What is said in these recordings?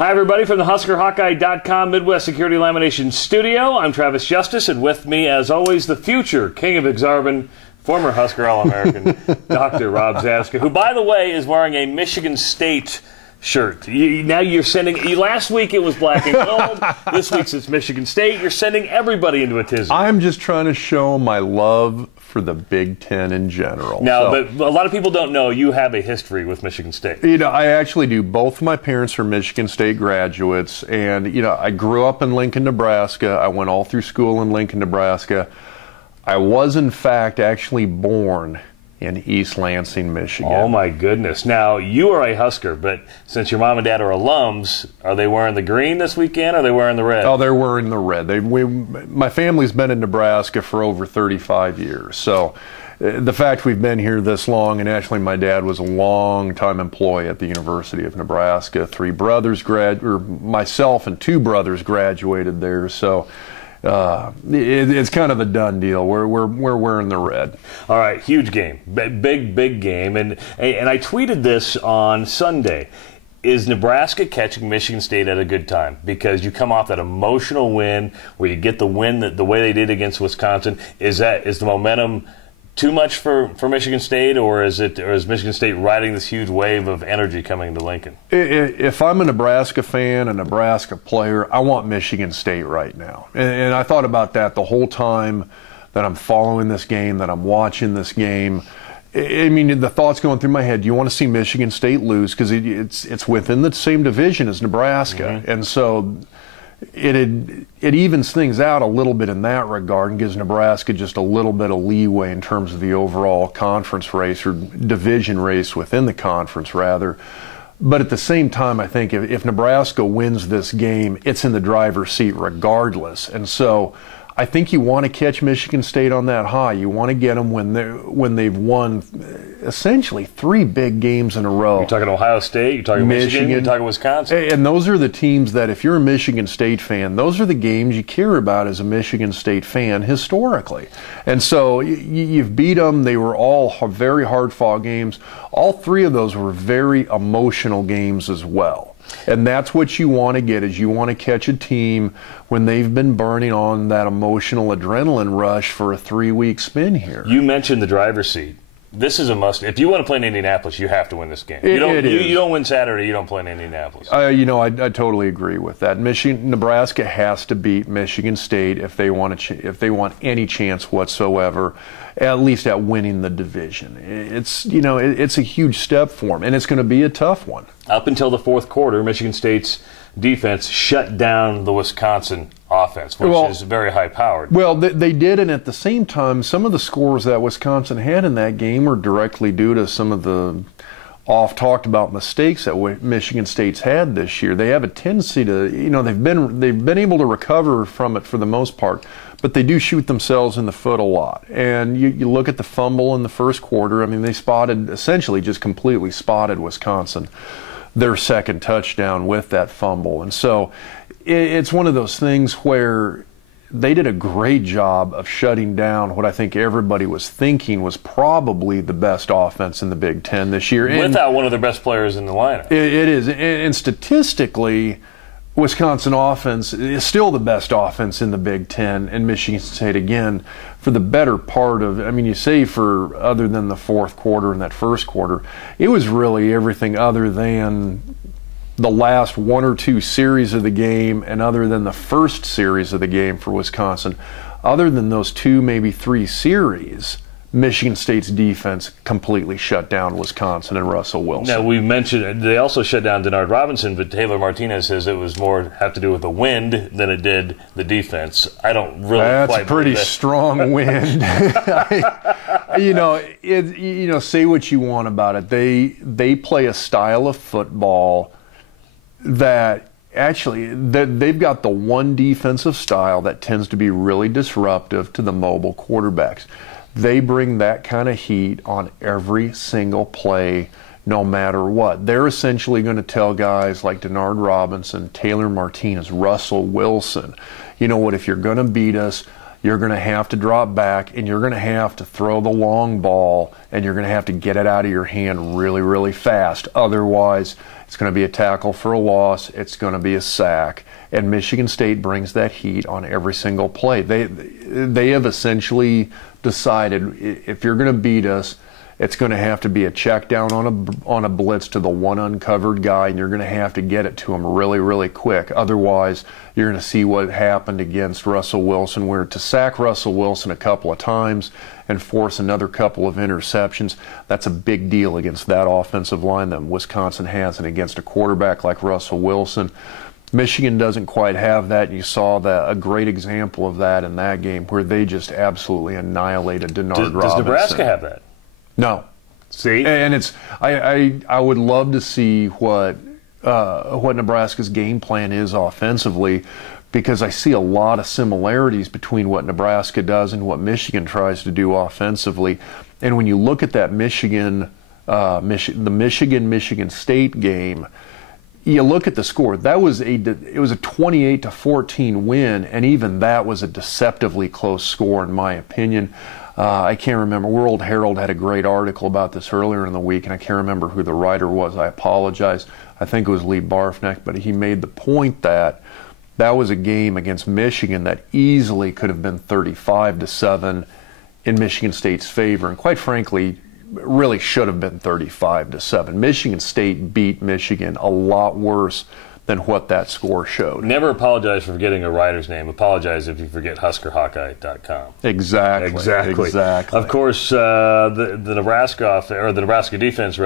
Hi, everybody, from the HuskerHawkeye.com Midwest Security Lamination Studio. I'm Travis Justice, and with me, as always, the future king of Exarban, former Husker All-American, Dr. Rob Zaska, who, by the way, is wearing a Michigan State shirt. Now you're sending, last week it was black and gold, this week it's Michigan State. You're sending everybody into a tizzy. I'm just trying to show my love for the Big Ten in general. Now, but a lot of people don't know you have a history with Michigan State. You know, I actually do. Both of my parents are Michigan State graduates, and, you know, I grew up in Lincoln, Nebraska. I went all through school in Lincoln, Nebraska. I was, in fact, actually born in East Lansing, Michigan. Oh, my goodness. Now, you are a Husker, but since your mom and dad are alums, are they wearing the green this weekend, or are they wearing the red? Oh, they're wearing the red. My family's been in Nebraska for over 35 years, so the fact we've been here this long, and actually my dad was a long-time employee at the University of Nebraska. Myself and two brothers graduated there, so it's kind of a done deal. We're wearing the red. All right, huge game, big game, and I tweeted this on Sunday. Is Nebraska catching Michigan State at a good time? Because you come off that emotional win where you get the win the way they did against Wisconsin. Is the momentum too much for Michigan State, or is Michigan State riding this huge wave of energy coming to Lincoln? If I'm a Nebraska fan, a Nebraska player, I want Michigan State right now. And I thought about that the whole time that I'm following this game, that I'm watching this game. I mean, the thoughts going through my head, do you want to see Michigan State lose? Because it's within the same division as Nebraska. Mm-hmm. And so it evens things out a little bit in that regard and gives Nebraska just a little bit of leeway in terms of the overall conference race, or division race within the conference, rather. But at the same time, I think if Nebraska wins this game, it's in the driver's seat regardless. And so I think you want to catch Michigan State on that high. You want to get them when they've won essentially 3 big games in a row. You're talking Ohio State, you're talking Michigan, you're talking Wisconsin. And those are the teams that, if you're a Michigan State fan, those are the games you care about as a Michigan State fan historically. And so you've beat them. They were all very hard-fought games. All 3 of those were very emotional games as well. And that's what you want to get, is you want to catch a team when they've been burning on that emotional adrenaline rush for a 3-week spin here. You mentioned the driver's seat. This is a must. If you want to play in Indianapolis, you have to win this game. You don't win Saturday, you don't play in Indianapolis. You know, I totally agree with that. Nebraska has to beat Michigan State if they want any chance whatsoever, at least at winning the division. It's a huge step for them, and it's going to be a tough one. Up until the fourth quarter, Michigan State's defense shut down the Wisconsin offense, which is very high-powered. Well, they did, and at the same time, some of the scores that Wisconsin had in that game were directly due to some of the oft-talked-about mistakes that Michigan State's had this year. They have a tendency to, they've been able to recover from it for the most part, but they do shoot themselves in the foot a lot. And you look at the fumble in the first quarter. I mean, they essentially just completely spotted Wisconsin, their second touchdown, with that fumble. And so it's one of those things where they did a great job of shutting down what I think everybody was thinking was probably the best offense in the Big Ten this year. Without one of their best players in the lineup. It is. And statistically, Wisconsin offense is still the best offense in the Big Ten, and Michigan State, again, for the better part of, you say for other than the fourth quarter and that first quarter, it was really everything other than the last 1 or 2 series of the game, and other than the first series of the game for Wisconsin. Other than those 2, maybe 3 series, Michigan State's defense completely shut down Wisconsin and Russell Wilson. Now, we mentioned they also shut down Denard Robinson, but Taylor Martinez says it was more have to do with the wind than it did the defense. I don't really That's quite a pretty strong wind. Say what you want about it. They play a style of football that actually they've got the one defensive style that tends to be really disruptive to the mobile quarterbacks. They bring that kind of heat on every single play, no matter what. They're essentially going to tell guys like Denard Robinson, Taylor Martinez, Russell Wilson, you know what, if you're going to beat us, you're going to have to drop back, and you're going to have to throw the long ball, and you're going to have to get it out of your hand really, really fast. Otherwise, it's going to be a tackle for a loss. It's going to be a sack. And Michigan State brings that heat on every single play. They have essentially decided if you're going to beat us, it's going to have to be a check down on a blitz to the one uncovered guy, and you're going to have to get it to him really, really quick. Otherwise, you're going to see what happened against Russell Wilson, where to sack Russell Wilson a couple of times and force another couple of interceptions, that's a big deal against that offensive line that Wisconsin has, and against a quarterback like Russell Wilson. Michigan doesn't quite have that. You saw a great example of that in that game, where they just absolutely annihilated Denard Robinson. Does Nebraska have that? No. See? And it's I would love to see what Nebraska's game plan is offensively, because I see a lot of similarities between what Nebraska does and what Michigan tries to do offensively. And when you look at that Michigan State game, you look at the score. It was a 28-14 win, and even that was a deceptively close score in my opinion. I can't remember. World Herald had a great article about this earlier in the week, and I can't remember who the writer was. I apologize. I think it was Lee Barfneck, but he made the point that was a game against Michigan that easily could have been 35-7 in Michigan State's favor, and quite frankly, really should have been 35-7. Michigan State beat Michigan a lot worse than what that score showed. Never apologize for forgetting a writer's name. Apologize if you forget HuskerHawkeye.com. Exactly. Of course, the Nebraska defense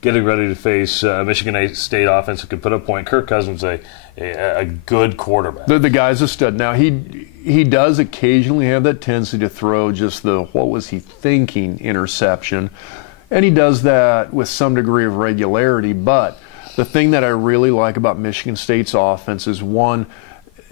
getting ready to face Michigan State offense that could put a point. Kirk Cousins, a good quarterback. The guy's a stud. Now he does occasionally have that tendency to throw just the what was he thinking interception, and he does that with some degree of regularity, but the thing that I really like about Michigan State's offense is, one,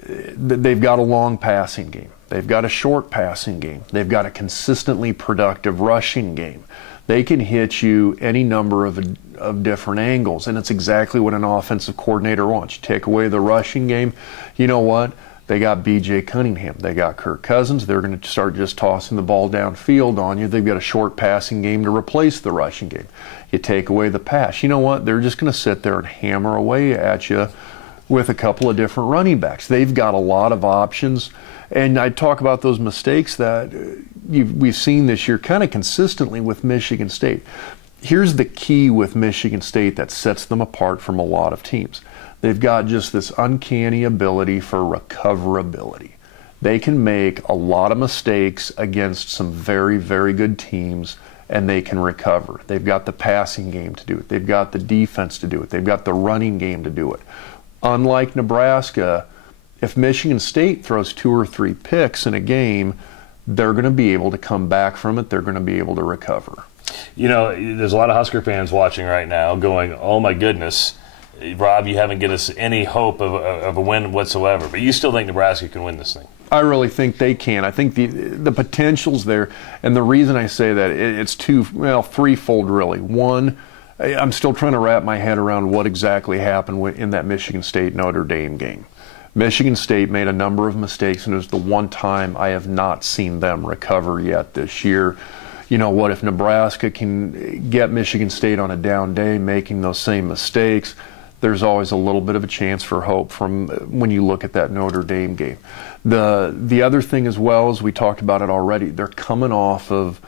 they've got a long passing game. They've got a short passing game. They've got a consistently productive rushing game. They can hit you any number of different angles, and it's exactly what an offensive coordinator wants. You take away the rushing game, you know what? They got B.J. Cunningham. They got Kirk Cousins. They're going to start just tossing the ball downfield on you. They've got a short passing game to replace the rushing game. You take away the pass. You know what? They're just going to sit there and hammer away at you with a couple of different running backs. They've got a lot of options. And I talk about those mistakes that we've seen this year kind of consistently with Michigan State. Here's the key with Michigan State that sets them apart from a lot of teams. They've got just this uncanny ability for recoverability. They can make a lot of mistakes against some very, very good teams, and they can recover. They've got the passing game to do it. They've got the defense to do it. They've got the running game to do it. Unlike Nebraska, if Michigan State throws 2 or 3 picks in a game, they're going to be able to come back from it. They're going to be able to recover. You know, there's a lot of Husker fans watching right now going, oh my goodness, Rob, you haven't given us any hope of a win whatsoever. But you still think Nebraska can win this thing? I really think they can. I think the potential's there. And the reason I say that, it's threefold really. One, I'm still trying to wrap my head around what exactly happened in that Michigan State-Notre Dame game. Michigan State made a number of mistakes, and it was the one time I have not seen them recover yet this year. You know what, if Nebraska can get Michigan State on a down day making those same mistakes, there's always a little bit of a chance for hope from when you look at that Notre Dame game. The other thing as well, as we talked about it already, they're coming off of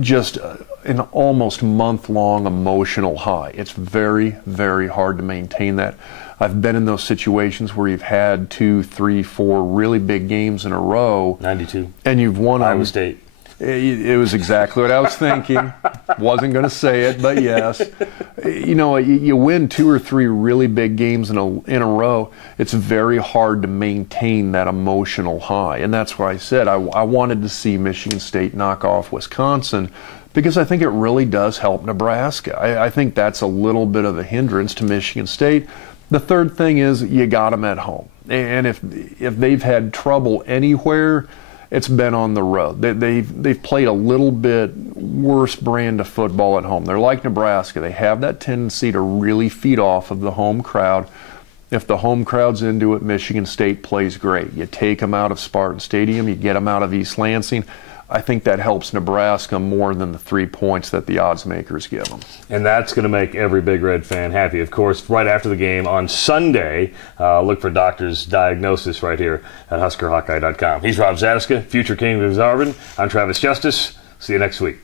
just an almost month-long emotional high. It's very, very hard to maintain that. I've been in those situations where you've had 2, 3, 4 really big games in a row. 92. And you've won Iowa State. It was exactly what I was thinking. Wasn't going to say it, but yes. You know, you win 2 or 3 really big games in a row. It's very hard to maintain that emotional high, and that's why I said I wanted to see Michigan State knock off Wisconsin, because I think it really does help Nebraska. I think that's a little bit of a hindrance to Michigan State. The third thing is you got them at home, and if they've had trouble anywhere, it's been on the road. They've played a little bit worse brand of football at home. They're like Nebraska. They have that tendency to really feed off of the home crowd. If the home crowd's into it, Michigan State plays great. You take them out of Spartan Stadium, you get them out of East Lansing. I think that helps Nebraska more than the 3 points that the odds makers give them. And that's going to make every Big Red fan happy. Of course, right after the game on Sunday, look for Doctor's Diagnosis right here at HuskerHawkeye.com. He's Rob Zatechka, future King of Zarvin. I'm Travis Justice. See you next week.